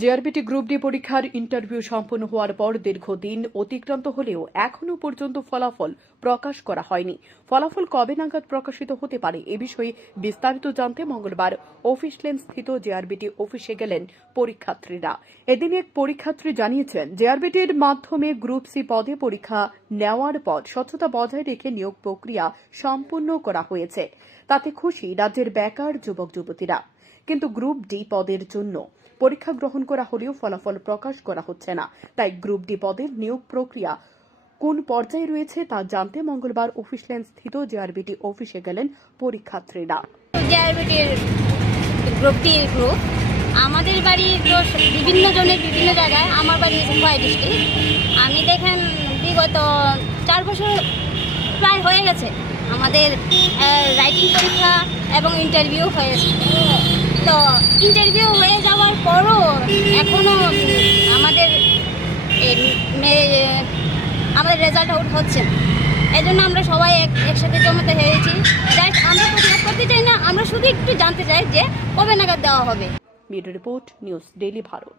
JRBT group D পরীক্ষার interview সম্পন্ন হওয়ার পর দীর্ঘদিন অতিক্রান্ত হলেও এখনও পর্যন্ত ফলাফল প্রকাশ করা হয়নি। ফলাফল কবে নাগাদ প্রকাশিত হতে পারে এ বিষয়ে বিস্তারিত জানতে মঙ্গলবার অফিস লেন স্থিত জেআরবিটি অফিসে গেলেন পরীক্ষার্থীরা। এদিন এক পরীক্ষার্থী জানিয়েছেন, জেআরবিটির মাধ্যমে গ্রুপ সি পদে পরীক্ষা নেওয়ার পর স্বচ্ছতা বজায় রেখে নিয়োগ প্রক্রিয়া সম্পূর্ণ করা হয়েছে। তাতে খুশি রাজ্যের বেকার যুবক যুবতীরা। কিন্তু গ্রুপ ডি পদের জন্য পরীক্ষা গ্রহণ করা হলেও ফলাফল প্রকাশ করা হচ্ছে না। তাই গ্রুপ ডি পদের নিয়োগ প্রক্রিয়া কোন পর্যায়ে রয়েছে তা জানতে মঙ্গলবার অফিস লেন স্থিত জেআরবিটি অফিসে গেলেন পরীক্ষার্থীরা। জেআরবিটির গ্রুপ ডি গ্রুপ আমাদের বাড়ি তো বিভিন্ন জনের বিভিন্ন জায়গায়। আমার বাড়ি খোয়াই ডিস্ট্রিক্ট। আমি দেখেন বিগত 4 বছর প্রায় হয়ে গেছে আমাদের রাইটিং পরীক্ষা এবং ইন্টারভিউ হয়েছে। তো ইন্টারভিউ হয়ে যাওয়ার পরও এখনও আমাদের রেজাল্ট আউট হচ্ছে না। এই জন্য আমরা সবাই একসাথে জমাতে হয়েছি। আমরা প্রতিবাদ করতে চাই না, আমরা শুধু একটু জানতে চাই যে কবে নাগাদ দেওয়া হবে। Bureau report, news daily Bharat.